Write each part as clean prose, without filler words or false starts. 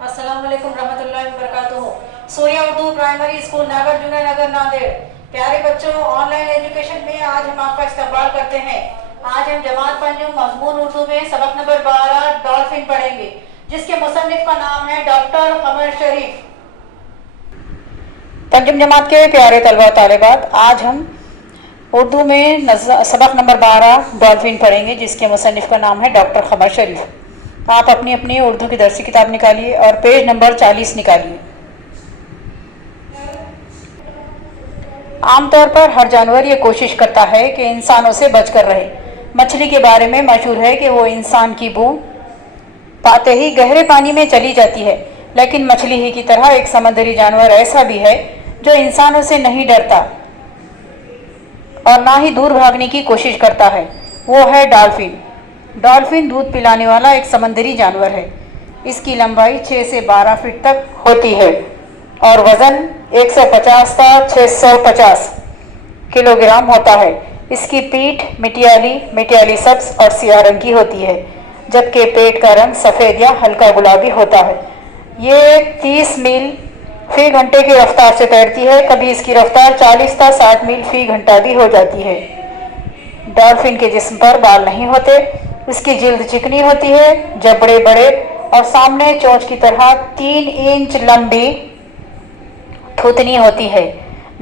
अस्सलाम वालेकुम रहमतुल्लाहि व बरकातुहू। सूर्या उर्दू प्राइमरी स्कूल नागर नगर नांदेड़। प्यारे बच्चों, ऑनलाइन एजुकेशन में आज हम आपका इस्तकबाल करते हैं। आज हम जमात पंजुम मजमून उर्दू में सबक नंबर 12 डॉल्फिन पढ़ेंगे, जिसके मुसन्निफ का नाम है डॉक्टर कमर शरीफ। पंजुम जमात के प्यारे तलबा तालिबात, आज हम उर्दू में सबक नंबर 12 डॉल्फिन पढ़ेंगे, जिसके मुसन्निफ का नाम है डॉक्टर कमर शरीफ। आप अपनी अपनी उर्दू की दरसी किताब निकालिए और पेज नंबर 40 निकालिए। आमतौर पर हर जानवर ये कोशिश करता है कि इंसानों से बचकर रहे। मछली के बारे में मशहूर है कि वो इंसान की बू पाते ही गहरे पानी में चली जाती है, लेकिन मछली ही की तरह एक समंदरी जानवर ऐसा भी है जो इंसानों से नहीं डरता और ना ही दूर भागने की कोशिश करता है। वो है डॉल्फिन। डॉल्फिन दूध पिलाने वाला एक समंदरी जानवर है। इसकी लंबाई 6 से 12 फीट तक होती है और वजन 150 से 650 किलोग्राम होता है। इसकी पीठ मिटियाली सब्ज और सियाह रंग की होती है, जबकि पेट का रंग सफ़ेद या हल्का गुलाबी होता है। ये 30 मील फी घंटे की रफ्तार से तैरती है। कभी इसकी रफ्तार 40 से 60 मील फी घंटा भी हो जाती है। डॉल्फिन के जिस्म पर बाल नहीं होते। इसकी जिल्द चिकनी होती है, जबड़े बड़े और सामने चोंच की तरह 3 इंच लंबी थूथनी होती है।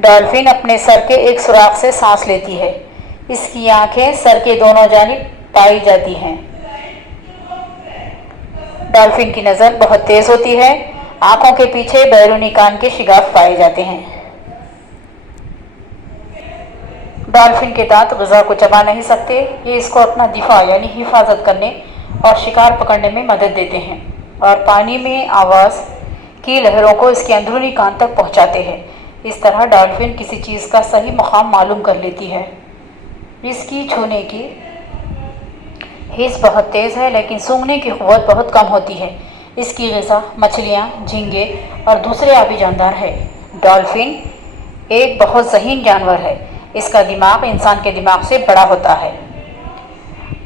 डॉल्फिन अपने सर के एक सुराख से सांस लेती है। इसकी आंखें सर के दोनों जानिब पाई जाती हैं। डॉल्फिन की नज़र बहुत तेज होती है। आंखों के पीछे बैरूनी कान के शिगाफ पाए जाते हैं। डॉल्फिन के दांत ग़िज़ा को चबा नहीं सकते। ये इसको अपना दिफा यानी हिफाजत करने और शिकार पकड़ने में मदद देते हैं और पानी में आवाज़ की लहरों को इसके अंदरूनी कान तक पहुंचाते हैं। इस तरह डॉल्फिन किसी चीज़ का सही मकाम मालूम कर लेती है। इसकी छूने की हिस्स बहुत तेज़ है, लेकिन सूंघने की क़ुव्वत बहुत कम होती है। इसकी ग़िज़ा मछलियाँ, झींगे और दूसरे आबी जानदार है। डॉल्फिन एक बहुत ज़हीन जानवर है। इसका दिमाग इंसान के दिमाग से बड़ा होता है।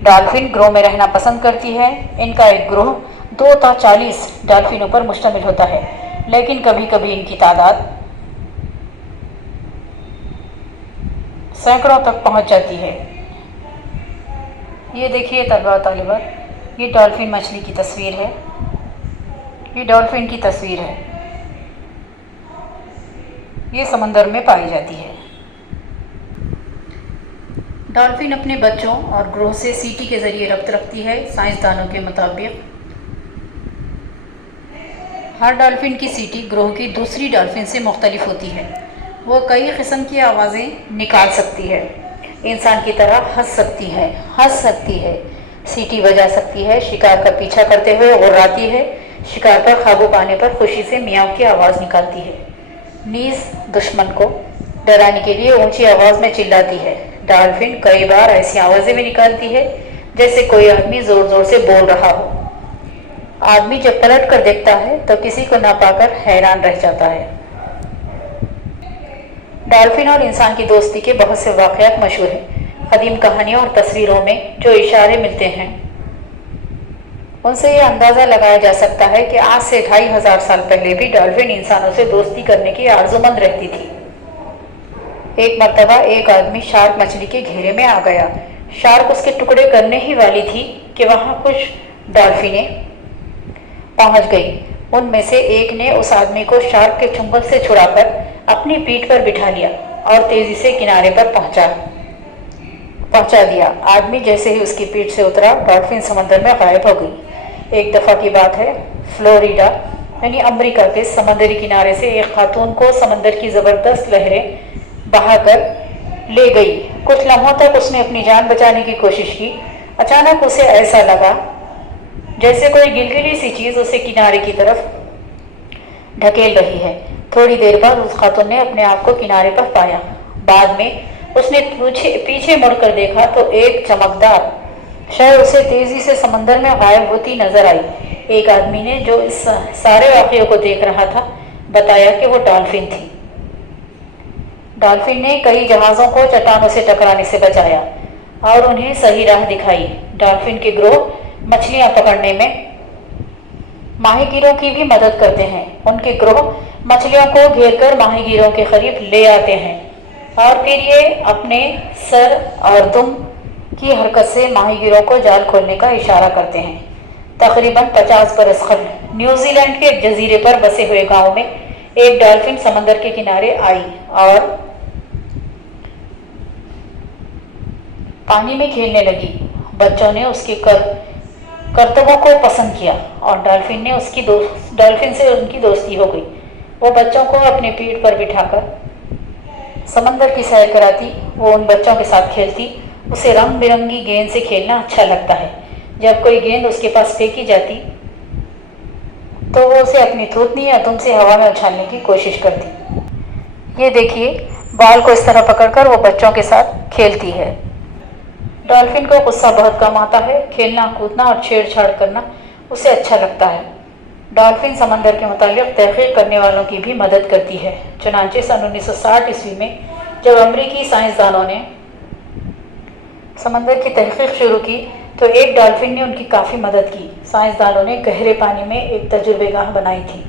डॉल्फिन ग्रोह में रहना पसंद करती है। इनका एक ग्रोह 2 से 40 डॉल्फिनों पर मुश्तमिल होता है, लेकिन कभी कभी इनकी तादाद सैकड़ों तक पहुंच जाती है। ये देखिए तलबा तालिबात, ये डॉल्फिन मछली की तस्वीर है। ये डॉल्फिन की तस्वीर है। ये समंदर में पाई जाती है। डॉल्फिन अपने बच्चों और ग्रोह से सीटी के ज़रिए रब्त रखती है। साइंसदानों के मुताबिक हर डॉल्फिन की सीटी ग्रोह की दूसरी डॉल्फिन से मुख्तलिफ होती है। वो कई किस्म की आवाज़ें निकाल सकती है। इंसान की तरह हंस सकती है, सीटी बजा सकती है, शिकार का पीछा करते हुए गुर्राती है, शिकार पर काबू पाने पर खुशी से मियाँ की आवाज़ निकालती है, नीज़ दुश्मन को डराने के लिए ऊंची आवाज़ में चिल्लाती है। डॉल्फिन कई बार ऐसी आवाज़ें भी निकालती है जैसे कोई आदमी ज़ोर ज़ोर से बोल रहा हो। आदमी जब पलट कर देखता है तो किसी को ना पाकर हैरान रह जाता है। डॉल्फिन और इंसान की दोस्ती के बहुत से वाक़यात मशहूर हैं। कदीम कहानियों और तस्वीरों में जो इशारे मिलते हैं, उनसे ये अंदाज़ा लगाया जा सकता है कि आज से 2500 साल पहले भी डॉल्फिन इंसानों से दोस्ती करने की आरज़ूमंद रहती थी। एक मर्तबा एक आदमी शार्क मछली के घेरे में आ गया। शार्क उसके टुकड़े करने ही वाली थी कि वहाँ कुछ डॉल्फिनें पहुँच गई। उनमें से एक ने उस आदमी को शार्क के चुंगल से छुड़ाकर अपनी पीठ पर बिठा लिया और तेज़ी से किनारे पर पहुँचा दिया। आदमी जैसे ही उसकी पीठ से उतरा, डॉल्फिन समंदर में गायब हो गई। एक दफ़ा की बात है, फ्लोरिडा यानी अमेरिका के समंदरी किनारे से एक खातून को समंदर की ज़बरदस्त लहरें बहाकर ले गई। कुछ लम्हों तक उसने अपनी जान बचाने की कोशिश की। अचानक उसे ऐसा लगा जैसे कोई गिलगिली सी चीज़ उसे किनारे की तरफ ढकेल रही है। थोड़ी देर बाद उस खातून ने अपने आप को किनारे पर पाया। बाद में उसने पीछे मुड़कर देखा तो एक चमकदार शय उसे तेज़ी से समंदर में गायब होती नजर आई। एक आदमी ने, जो इस सारे वाक़े को देख रहा था, बताया कि वो डॉल्फिन थी। डॉल्फिन ने कई जहाज़ों को चट्टानों से टकराने से बचाया और उन्हें सही राह दिखाई। डॉल्फिन के ग्रोह मछलियां पकड़ने में माही गिरों की भी मदद करते हैं। उनके ग्रोह मछलियों को घेर कर माही गिरों के करीब ले आते हैं और फिर ये अपने सर और दुम की हरकत से माही गिरों को जाल खोलने का इशारा करते हैं। तकरीबन 50 बरस कबल न्यूजीलैंड के एक जजीरे पर बसे हुए गांव में एक डॉल्फिन समंदर के किनारे आई और पानी में खेलने लगी। बच्चों ने उसके करतबों को पसंद किया और डॉल्फिन से उनकी दोस्ती हो गई। वो बच्चों को अपने पीठ पर बिठाकर समंदर की सैर कराती, वो उन बच्चों के साथ खेलती। उसे रंग बिरंगी गेंद से खेलना अच्छा लगता है। जब कोई गेंद उसके पास फेंकी जाती तो वो उसे अपनी थूथनी या दुम से हवा में उछालने की कोशिश करती। ये देखिए, बॉल को इस तरह पकड़कर वो बच्चों के साथ खेलती है। डॉल्फिन को गुस्सा बहुत कम आता है। खेलना, कूदना और छेड़छाड़ करना उसे अच्छा लगता है। डॉल्फिन समंदर के मुतालिक तहकीक करने वालों की भी मदद करती है। चुनांचे सन 1960 ईस्वी में जब अमरीकी साइंसदानों ने समंदर की तहकीक शुरू की तो एक डॉल्फिन ने उनकी काफ़ी मदद की। साइंसदानों ने गहरे पानी में एक तजुर्बेगाह बनाई थी।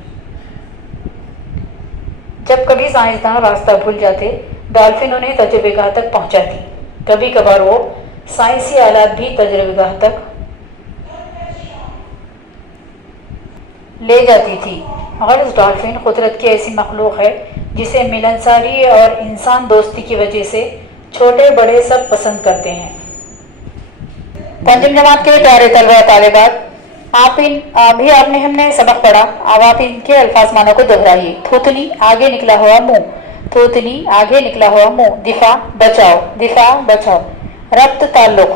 जब कभी साइंसदान रास्ता भूल जाते, डॉल्फिन उन्हें तजुर्बेगाह तक पहुंचाती। कभी कभार वो साइंसी आलात भी तजुर्बेगाह तक ले जाती थी। गर्ल्स डॉल्फिन कुदरत की ऐसी मखलूक है जिसे मिलनसारी और इंसान दोस्ती की वजह से छोटे बड़े सब पसंद करते हैं। पंचम जमात के प्यारे तलबा तालिबात, अभी आपने हमने सबक पढ़ा। अब आप इनके अल्फाज मानों को दोहराइए। थूथनी, आगे निकला हुआ मुंह। थूथनी, आगे निकला हुआ मुंह। दिफा, बचाओ। दिफा, बचाओ। रब्त, ताल्लुक।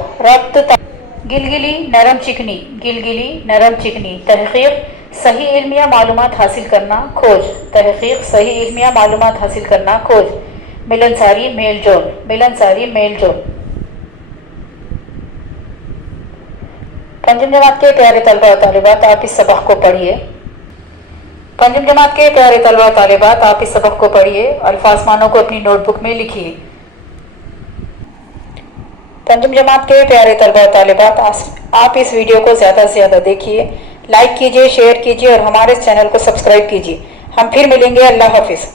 गिलगिली, नरम चिकनी। गिलगिली, नरम चिकनी। तहकीक, सही इल्मिया मालूमात हासिल करना, खोज। तहकीक, सही इल्मिया मालूमात हासिल करना, खोज। मिलनसारी, मेलजोल। मिलनसारी, मेलजोल। पंचम जमात के प्यारे तलबा और तालिबात, आप इस सबक को पढ़िए। पंचम जमात के प्यारे तलबा और तालिबात, आप इस सबक को पढ़िए। अल्फाज मानों को अपनी नोटबुक में लिखिए। पंचम जमात के प्यारे तलबा और तालिबात, आप इस वीडियो को ज़्यादा से ज़्यादा देखिए, लाइक कीजिए, शेयर कीजिए और हमारे चैनल को सब्सक्राइब कीजिए। हम फिर मिलेंगे। अल्लाह हाफिज़।